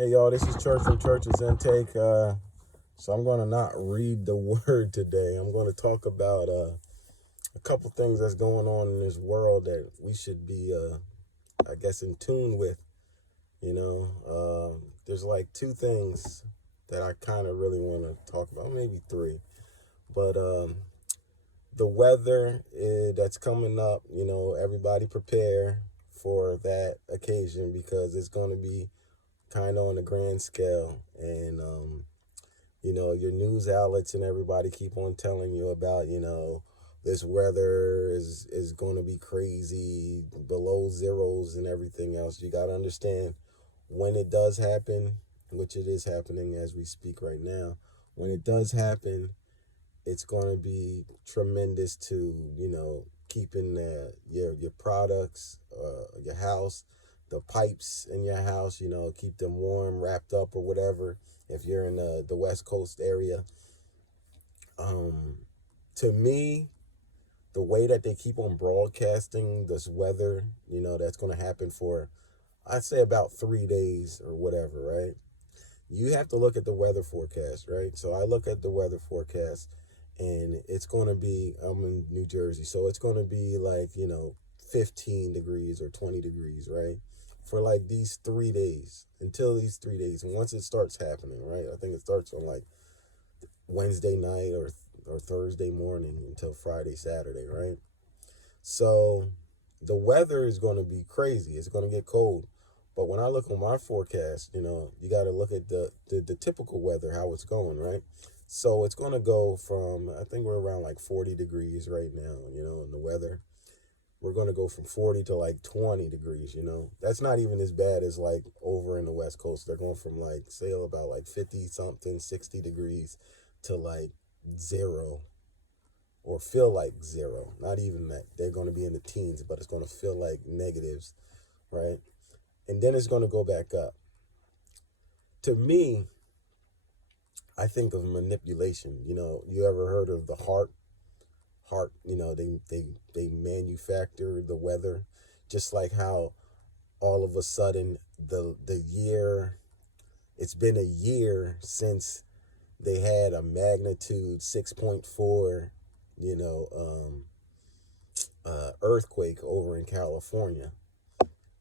Hey y'all, this is Church from Church's Intake. So I'm going to not read the word today. I'm going to talk about a couple things that's going on in this world that we should be, I guess, in tune with. There's like two things that I kind of really want to talk about, maybe three. But the weather that's coming up, everybody prepare for that occasion because it's going to be kind of on a grand scale. And your news outlets and everybody keep on telling you about, this weather is going to be crazy, below zeros and everything else. You got to understand when it does happen, which it is happening as we speak right now. When it does happen, it's going to be tremendous to, keeping your products, your house, the pipes in your house, keep them warm, wrapped up or whatever. If you're in the West Coast area, um, to me, the way that they keep on broadcasting this weather, that's going to happen for, I'd say about 3 days or whatever, right? You have to look at the weather forecast, right? So I look at the weather forecast and it's going to be, I'm in New Jersey, so it's going to be like, 15 degrees or 20 degrees, right? For like these 3 days, until these 3 days. And once it starts happening, right? I think it starts on like Wednesday night or Thursday morning until Friday, Saturday, right? So the weather is going to be crazy. It's going to get cold. But when I look on my forecast, you got to look at the typical weather, how it's going, right? So it's going to go from, I think we're around like 40 degrees right now, in the weather. We're going to go from 40 to like 20 degrees, That's not even as bad as like over in the West Coast. They're going from like, say, about like 50 something, 60 degrees to like zero or feel like zero. Not even that. They're going to be in the teens, but it's going to feel like negatives, right? And then it's going to go back up. To me, I think of manipulation. You ever heard of the heart? Heart, they manufacture the weather, just like how all of a sudden the year, it's been a year since they had a magnitude 6.4, you know, um, earthquake over in California.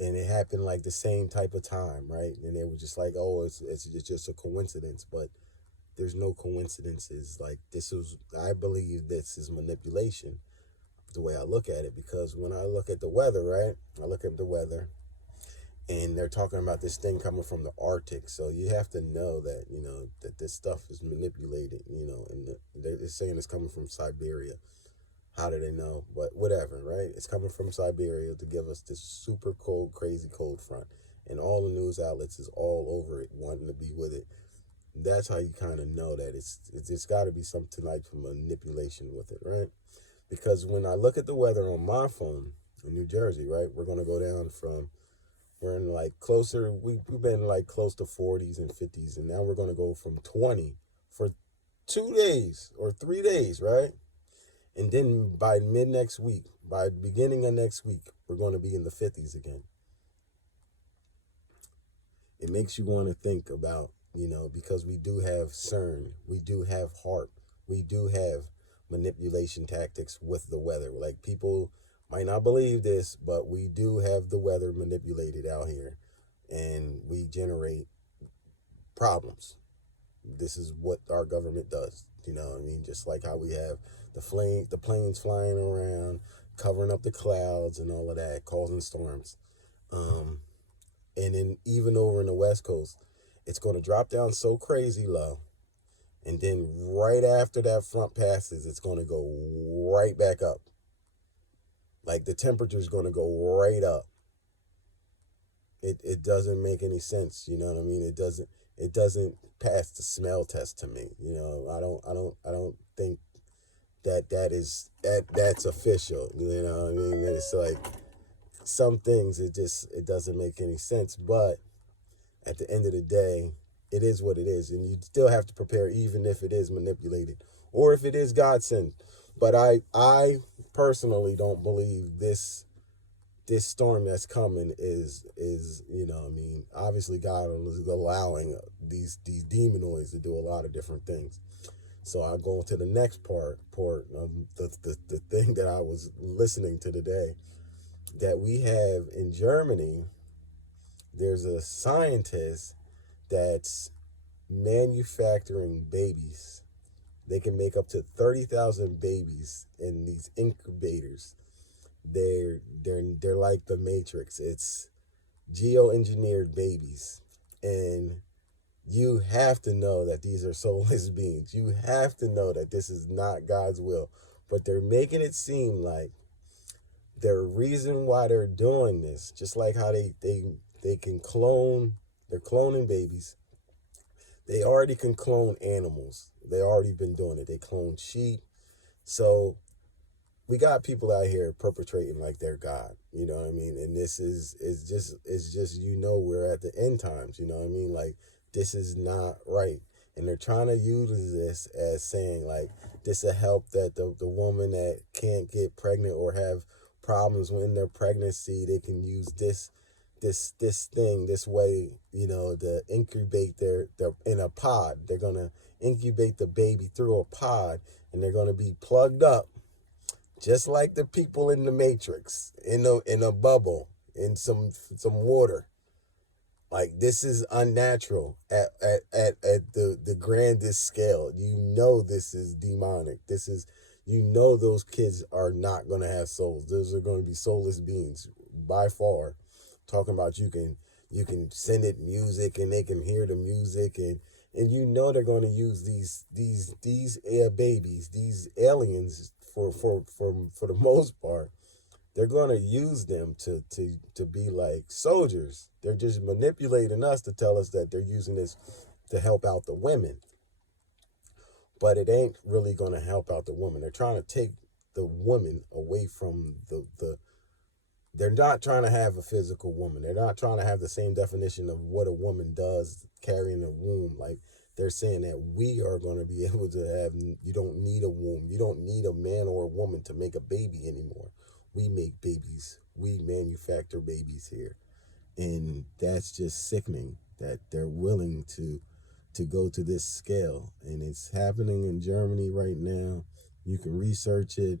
And it happened like the same type of time, right? And they were just like, oh, it's just a coincidence. But there's no coincidences. Like, I believe this is manipulation, the way I look at it. Because when I look at the weather, right? I look at the weather and they're talking about this thing coming from the Arctic. So you have to know that, that this stuff is manipulated, and they're saying it's coming from Siberia. How do they know? But whatever, right? It's coming from Siberia to give us this super cold, crazy cold front. And all the news outlets is all over it, wanting to be with it. That's how you kind of know that it's got to be some type of manipulation with it, right? Because when I look at the weather on my phone in New Jersey, right, we're going to go down from, we're in like closer, we've been like close to 40s and 50s, and now we're going to go from 20 for 2 days or 3 days, right? And then by mid next week, by the beginning of next week, we're going to be in the 50s again. It makes you want to think about, because we do have CERN, we do have HAARP, we do have manipulation tactics with the weather. Like, people might not believe this, but we do have the weather manipulated out here, and we generate problems. This is what our government does. You know what I mean? Just like how we have the planes flying around, covering up the clouds and all of that, causing storms. Um, and then even over in the West Coast, it's going to drop down so crazy low. And then right after that front passes, it's going to go right back up. Like, the temperature is going to go right up. It doesn't make any sense. You know what I mean? It doesn't pass the smell test to me. I don't think that's official. You know what I mean? It's like some things it doesn't make any sense. But at the end of the day, it is what it is, and you still have to prepare, even if it is manipulated or if it is God sent. But I personally don't believe this this storm that's coming is obviously God is allowing these demonoids to do a lot of different things. So I go into the next part the thing that I was listening to today, that we have in Germany. There's a scientist that's manufacturing babies. They can make up to 30,000 babies in these incubators. They're like the Matrix. It's geoengineered babies, and you have to know that these are soulless beings. You have to know that this is not God's will, but they're making it seem like the reason why they're doing this, just like how they can clone, they're cloning babies. They already can clone animals. They already been doing it. They clone sheep. So we got people out here perpetrating like they're God, you know what I mean? And this is just we're at the end times, you know what I mean? Like, this is not right. And they're trying to use this as saying, like, this will help that the woman that can't get pregnant or have problems in their pregnancy, they can use this thing this way, to incubate their in a pod. They're gonna incubate the baby through a pod, and they're gonna be plugged up just like the people in the Matrix, in a bubble, in some water. Like, this is unnatural at the grandest scale. This is demonic. Those kids are not going to have souls. Those are going to be soulless beings by far. Talking about you can send it music and they can hear the music, and they're going to use these babies, these aliens, for the most part. They're going to use them to be like soldiers. They're just manipulating us to tell us that they're using this to help out the women. But it ain't really going to help out the women. They're trying to take the woman away from they're not trying to have a physical woman. They're not trying to have the same definition of what a woman does carrying a womb. Like, they're saying that we are going to be able to have, you don't need a womb. You don't need a man or a woman to make a baby anymore. We make babies. We manufacture babies here. And that's just sickening that they're willing to go to this scale. And it's happening in Germany right now. You can research it.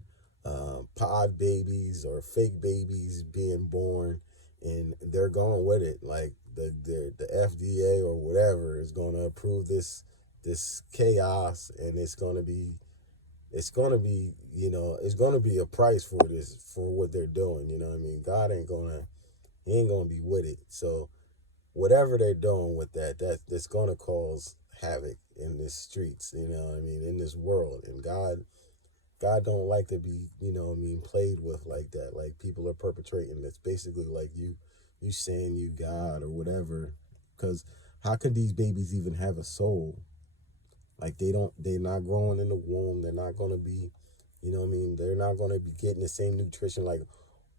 Pod babies or fake babies being born, and they're going with it. Like, the FDA or whatever is going to approve this chaos, and it's going to be it's going to be a price for this, for what they're doing. You know what I mean? God ain't gonna be with it. So whatever they're doing with that's going to cause havoc in the streets. You know what I mean? In this world, and God don't like to be, played with like that. Like, people are perpetrating this. Basically, like, you saying you God or whatever. Because how could these babies even have a soul? Like, they're not growing in the womb. They're not going to be, they're not going to be getting the same nutrition. Like,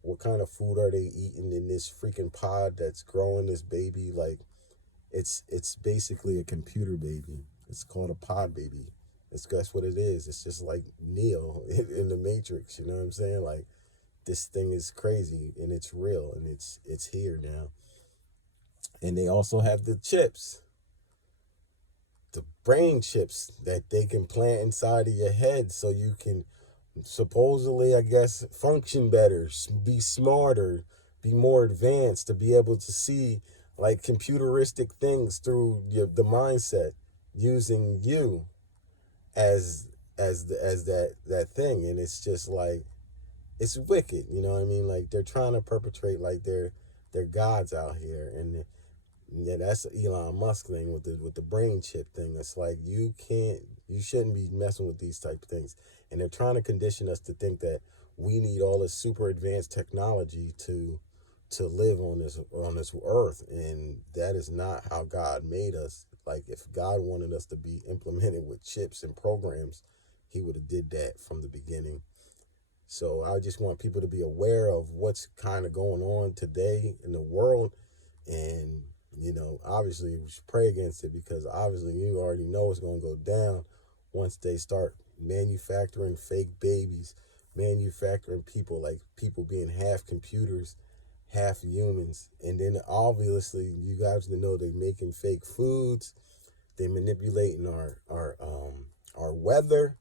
what kind of food are they eating in this freaking pod that's growing this baby? Like, it's basically a computer baby. It's called a pod baby. That's what it is. It's just like Neo in the Matrix. You know what I'm saying? Like, this thing is crazy, and it's real, and it's here now. And they also have the chips, the brain chips that they can plant inside of your head, so you can supposedly, I guess, function better, be smarter, be more advanced, to be able to see like computeristic things through the mindset, using you as that thing. And it's just like, it's wicked. You know what I mean? Like, they're trying to perpetrate like they're gods out here. And yeah, that's the Elon Musk thing with the brain chip thing. It's like, you shouldn't be messing with these type of things. And they're trying to condition us to think that we need all this super advanced technology to live on this earth, and that is not how God made us. Like, if God wanted us to be implemented with chips and programs, he would have did that from the beginning. So I just want people to be aware of what's kind of going on today in the world. And, obviously we should pray against it, because obviously you already know it's going to go down once they start manufacturing fake babies, manufacturing people, like people being half computers. half humans. And then obviously you guys know they're making fake foods. They're manipulating our weather.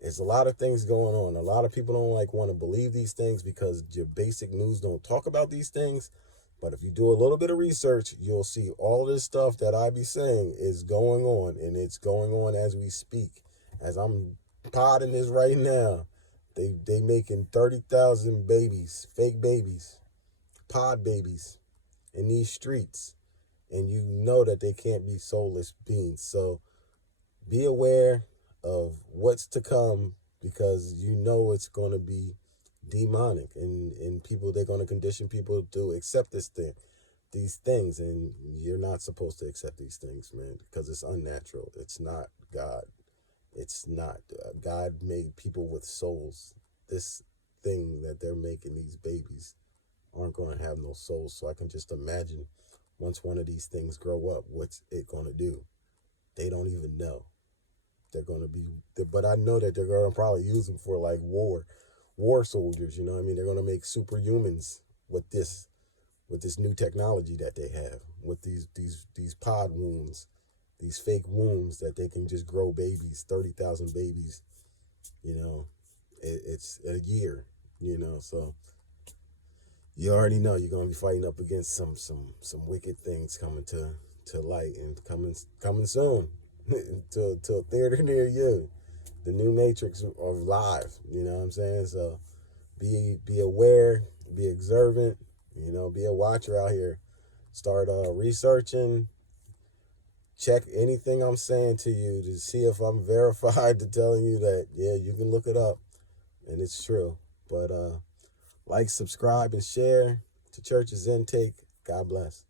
There's a lot of things going on. A lot of people don't want to believe these things because your basic news don't talk about these things. But if you do a little bit of research, you'll see all this stuff that I be saying is going on, and it's going on as we speak. As I'm podding this right now, they making 30,000 babies, fake babies, pod babies in these streets, and you know that they can't be soulless beings. So be aware of what's to come, because you know it's going to be demonic, and people, they're going to condition people to accept these things, and you're not supposed to accept these things, man, because it's unnatural. It's not God. It's not. God made people with souls. This thing that they're making, these babies, aren't going to have no souls. So I can just imagine once one of these things grow up, what's it going to do? They don't even know. They're going to be, but I know that they're going to probably use them for war soldiers. You know what I mean? They're going to make superhumans with this new technology that they have, with these pod wombs, these fake wombs that they can just grow babies, 30,000 babies. You know, it's a year. You know, so you already know you're gonna be fighting up against some wicked things coming to light, and coming soon to a theater near you. The new Matrix of live. You know what I'm saying? So be aware, be observant. You know, be a watcher out here. Start researching. Check anything I'm saying to you to see if I'm verified to telling you that, yeah, you can look it up and it's true. But like, subscribe, and share to Church's Intake. God bless.